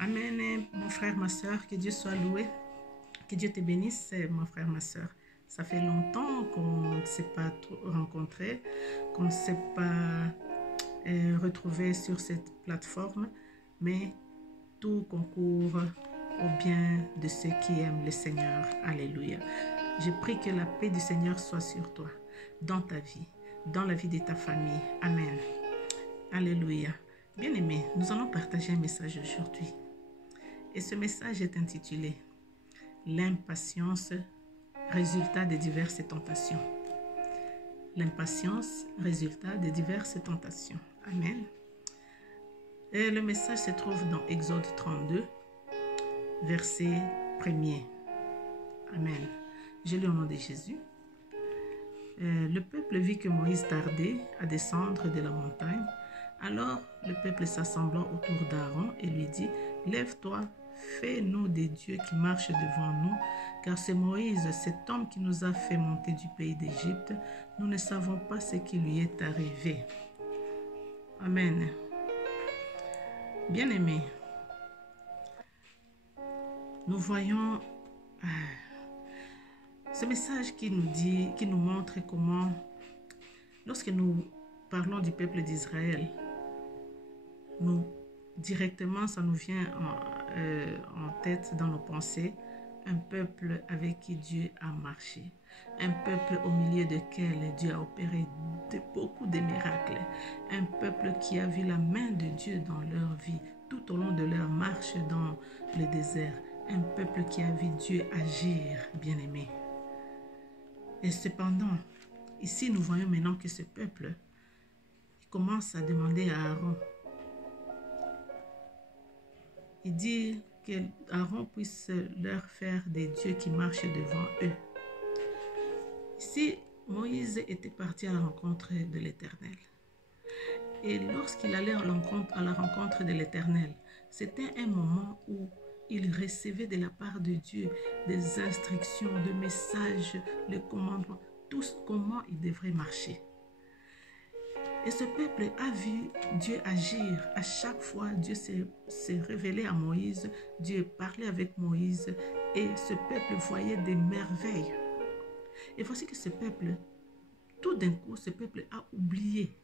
Amen, mon frère, ma soeur, que Dieu soit loué. Que Dieu te bénisse, mon frère, ma soeur. Ça fait longtemps qu'on ne s'est pas rencontrés, qu'on ne s'est pas retrouvés sur cette plateforme, mais tout concourt au bien de ceux qui aiment le Seigneur. Alléluia. Je prie que la paix du Seigneur soit sur toi, dans ta vie, dans la vie de ta famille. Amen. Alléluia. Bien-aimés, nous allons partager un message aujourd'hui. Et ce message est intitulé « L'impatience, résultat de diverses tentations ». L'impatience, résultat de diverses tentations. Amen. Et le message se trouve dans Exode 32, verset 1er. Amen. Je lis au nom de Jésus. Le peuple vit que Moïse tardait à descendre de la montagne. Alors le peuple s'assembla autour d'Aaron et lui dit « Lève-toi, fais-nous des dieux qui marchent devant nous, car c'est Moïse, cet homme qui nous a fait monter du pays d'Égypte. Nous ne savons pas ce qui lui est arrivé. » Amen. Bien-aimés, nous voyons ce message qui nous montre comment, lorsque nous parlons du peuple d'Israël, directement, ça nous vient en tête dans nos pensées, un peuple avec qui Dieu a marché, un peuple au milieu duquel Dieu a opéré beaucoup de miracles, un peuple qui a vu la main de Dieu dans leur vie, tout au long de leur marche dans le désert, un peuple qui a vu Dieu agir, bien-aimé. Et cependant, ici nous voyons maintenant que ce peuple commence à demander à Aaron. Il dit qu'Aaron puisse leur faire des dieux qui marchent devant eux. Ici, Moïse était parti à la rencontre de l'Éternel. Et lorsqu'il allait à la rencontre de l'Éternel, c'était un moment où il recevait de la part de Dieu des instructions, des messages, les commandements, tout comment il devrait marcher. Et ce peuple a vu Dieu agir. À chaque fois, Dieu s'est révélé à Moïse. Dieu parlait avec Moïse. Et ce peuple voyait des merveilles. Et voici que ce peuple, tout d'un coup, ce peuple a oublié.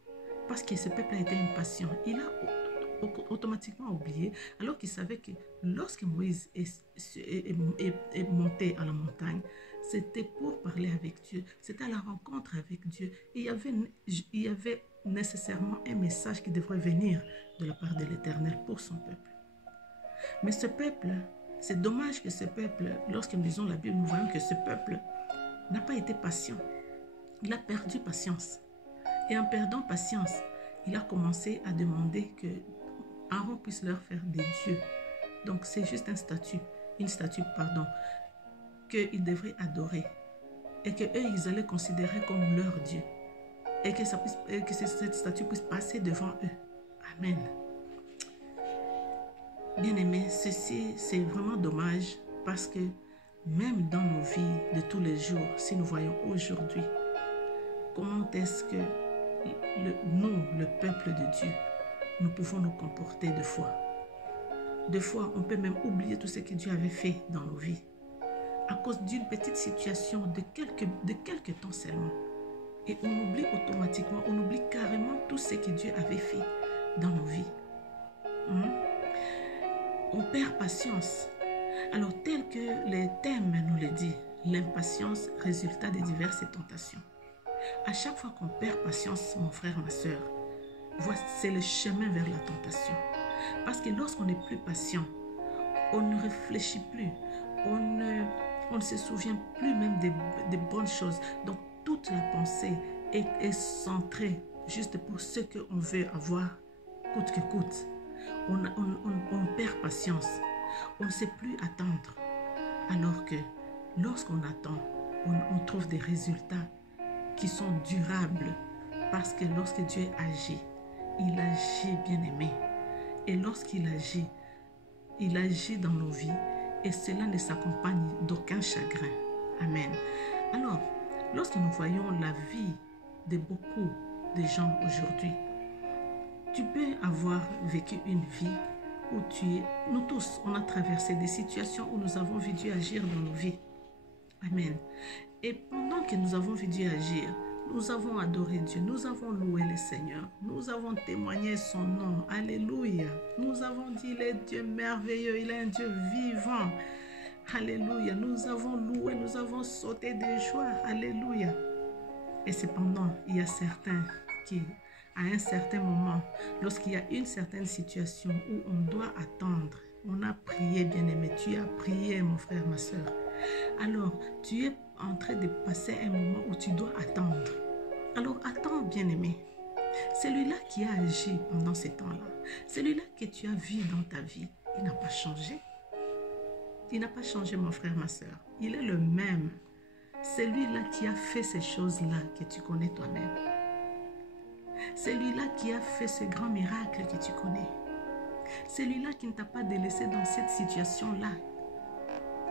Parce que ce peuple a été impatient. Il a automatiquement oublié. Alors qu'il savait que lorsque Moïse est monté à la montagne, c'était pour parler avec Dieu. C'était à la rencontre avec Dieu. Et il y avait nécessairement un message qui devrait venir de la part de l'Éternel pour son peuple. Mais ce peuple, c'est dommage que ce peuple, lorsque nous lisons la Bible, nous voyons que ce peuple n'a pas été patient. Il a perdu patience. Et en perdant patience, il a commencé à demander que Aaron puisse leur faire des dieux. Donc c'est juste une statue, qu'ils devraient adorer. Et qu'eux, ils allaient considérer comme leur Dieu. Et que cette statue puisse passer devant eux. Amen. Bien-aimés, ceci, c'est vraiment dommage parce que même dans nos vies de tous les jours, si nous voyons aujourd'hui, comment est-ce que nous, le peuple de Dieu, nous pouvons nous comporter de fois. Des fois, on peut même oublier tout ce que Dieu avait fait dans nos vies à cause d'une petite situation de quelques temps seulement. Et on oublie automatiquement, on oublie carrément tout ce que Dieu avait fait dans nos vies. On perd patience. Alors, tel que le thème nous le dit, l'impatience, résultat de diverses tentations. À chaque fois qu'on perd patience, mon frère, ma soeur, c'est le chemin vers la tentation. Parce que lorsqu'on n'est plus patient, on ne réfléchit plus, on ne se souvient plus même des bonnes choses. Donc, toute la pensée est centrée juste pour ce qu'on veut avoir, coûte que coûte. On perd patience. On ne sait plus attendre. Alors que lorsqu'on attend, on trouve des résultats qui sont durables. Parce que lorsque Dieu agit, il agit bien-aimé. Et lorsqu'il agit dans nos vies. Et cela ne s'accompagne d'aucun chagrin. Amen. Alors, lorsque nous voyons la vie de beaucoup de gens aujourd'hui, tu peux avoir vécu une vie où tu es. Nous tous, on a traversé des situations où nous avons vu Dieu agir dans nos vies. Amen. Et pendant que nous avons vu Dieu agir, nous avons adoré Dieu, nous avons loué le Seigneur, nous avons témoigné son nom. Alléluia. Nous avons dit, il est Dieu merveilleux, il est un Dieu vivant. Alléluia. Nous avons loué, nous avons sauté de joie. Alléluia. Et cependant, il y a certains qui, à un certain moment, lorsqu'il y a une certaine situation où on doit attendre, on a prié, bien-aimé, tu as prié, mon frère, ma soeur. Alors, tu es en train de passer un moment où tu dois attendre. Alors, attends, bien-aimé. Celui-là qui a agi pendant ces temps-là, celui-là que tu as vu dans ta vie, il n'a pas changé. Il n'a pas changé, mon frère, ma soeur. Il est le même. Celui-là qui a fait ces choses-là que tu connais toi-même. Celui-là qui a fait ce grand miracle que tu connais. Celui-là qui ne t'a pas délaissé dans cette situation-là.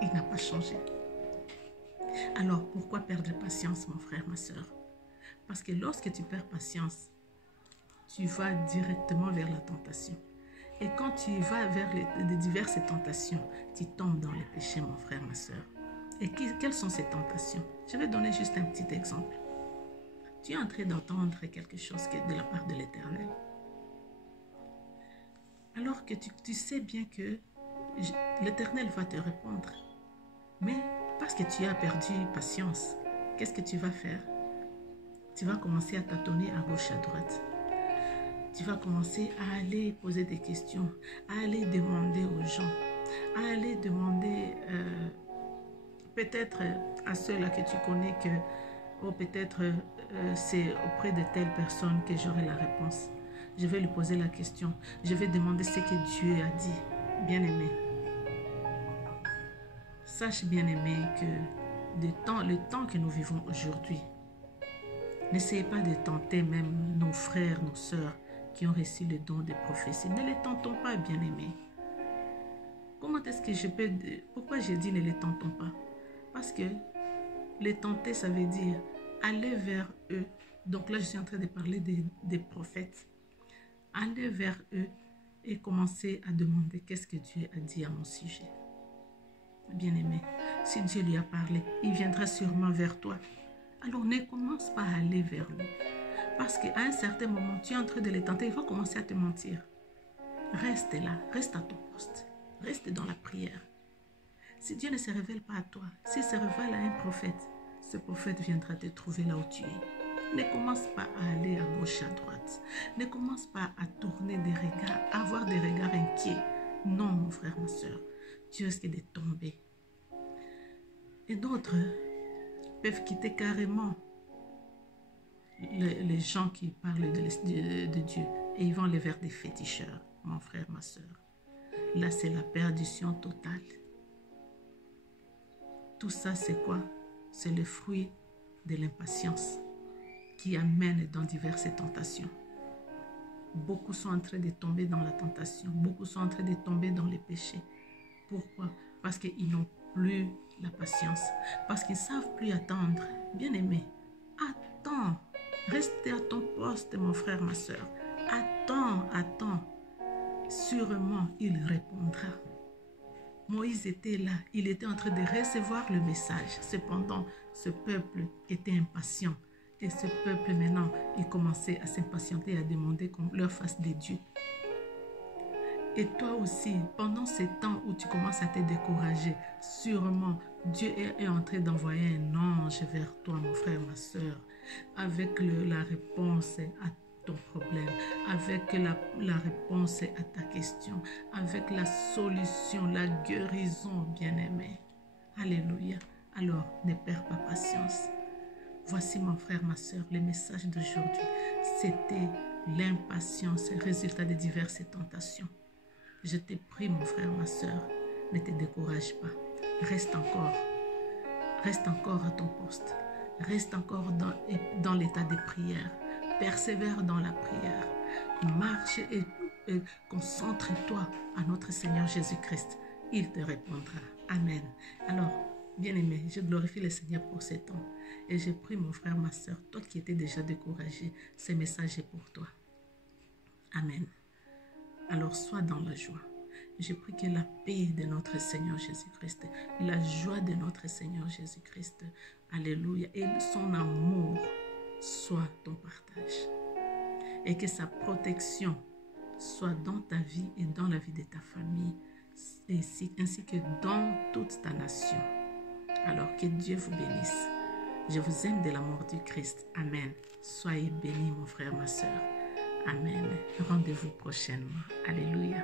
Il n'a pas changé. Alors, pourquoi perdre patience, mon frère, ma soeur? Parce que lorsque tu perds patience, tu vas directement vers la tentation. Et quand tu vas vers les diverses tentations, tu tombes dans les péchés, mon frère, ma soeur. Et quelles sont ces tentations? Je vais donner juste un petit exemple. Tu es en train d'entendre quelque chose qui est de la part de l'Éternel. Alors que tu sais bien que l'Éternel va te répondre. Mais parce que tu as perdu patience, qu'est-ce que tu vas faire? Tu vas commencer à tâtonner à gauche, à droite. Tu vas commencer à aller poser des questions, à aller demander aux gens, à aller demander peut-être à ceux-là que tu connais que, ou peut-être c'est auprès de telle personne que j'aurai la réponse. Je vais lui poser la question. Je vais demander ce que Dieu a dit. Bien-aimé, sache, bien-aimé, que le temps que nous vivons aujourd'hui, n'essayez pas de tenter même nos frères, nos sœurs qui ont reçu le don de prophétie. Ne les tentons pas, bien-aimés. Comment est-ce que je peux... Pourquoi j'ai dit ne les tentons pas? Parce que les tenter, ça veut dire aller vers eux. Donc là, je suis en train de parler des prophètes. Aller vers eux et commencer à demander qu'est-ce que Dieu a dit à mon sujet. Bien-aimé, si Dieu lui a parlé, il viendra sûrement vers toi. Alors ne commence pas à aller vers lui. Parce qu'à un certain moment, tu es en train de les tenter, il va commencer à te mentir. Reste là, reste à ton poste, reste dans la prière. Si Dieu ne se révèle pas à toi, s'il se révèle à un prophète, ce prophète viendra te trouver là où tu es. Ne commence pas à aller à gauche, à droite. Ne commence pas à tourner des regards, à avoir des regards inquiets. Non, mon frère, ma soeur, tu risques de tomber. Et d'autres peuvent quitter carrément les gens qui parlent de Dieu et ils vont aller vers des féticheurs, mon frère, ma soeur. Là, c'est la perdition totale. Tout ça, c'est quoi? C'est le fruit de l'impatience qui amène dans diverses tentations. Beaucoup sont en train de tomber dans la tentation. Beaucoup sont en train de tomber dans les péchés. Pourquoi? Parce qu'ils n'ont plus la patience. Parce qu'ils ne savent plus attendre. Bien-aimé, attends. Reste à ton poste, mon frère, ma soeur. Attends, attends. Sûrement, il répondra. Moïse était là. Il était en train de recevoir le message. Cependant, ce peuple était impatient. Et ce peuple, maintenant, il commençait à s'impatienter et à demander qu'on leur fasse des dieux. Et toi aussi, pendant ces temps où tu commences à te décourager, sûrement, Dieu est en train d'envoyer un ange vers toi, mon frère, ma soeur, avec la réponse à ton problème, avec la réponse à ta question, avec la solution, la guérison, bien-aimé. Alléluia. Alors, ne perds pas patience. Voici, mon frère, ma soeur, le message d'aujourd'hui. C'était l'impatience, résultat de diverses tentations. Je te prie, mon frère, ma soeur, ne te décourage pas. Reste encore à ton poste. Reste encore dans l'état de prière. Persévère dans la prière. Marche et concentre-toi à notre Seigneur Jésus-Christ. Il te répondra. Amen. Alors, bien-aimé, je glorifie le Seigneur pour ces temps. Et je prie, mon frère, ma soeur, toi qui étais déjà découragé, ce message est pour toi. Amen. Alors, sois dans la joie. Je prie que la paix de notre Seigneur Jésus-Christ, la joie de notre Seigneur Jésus-Christ, alléluia, et son amour soit ton partage. Et que sa protection soit dans ta vie et dans la vie de ta famille, ainsi que dans toute ta nation. Alors que Dieu vous bénisse. Je vous aime de l'amour du Christ. Amen. Soyez bénis, mon frère, ma soeur. Amen. Rendez-vous prochainement. Alléluia.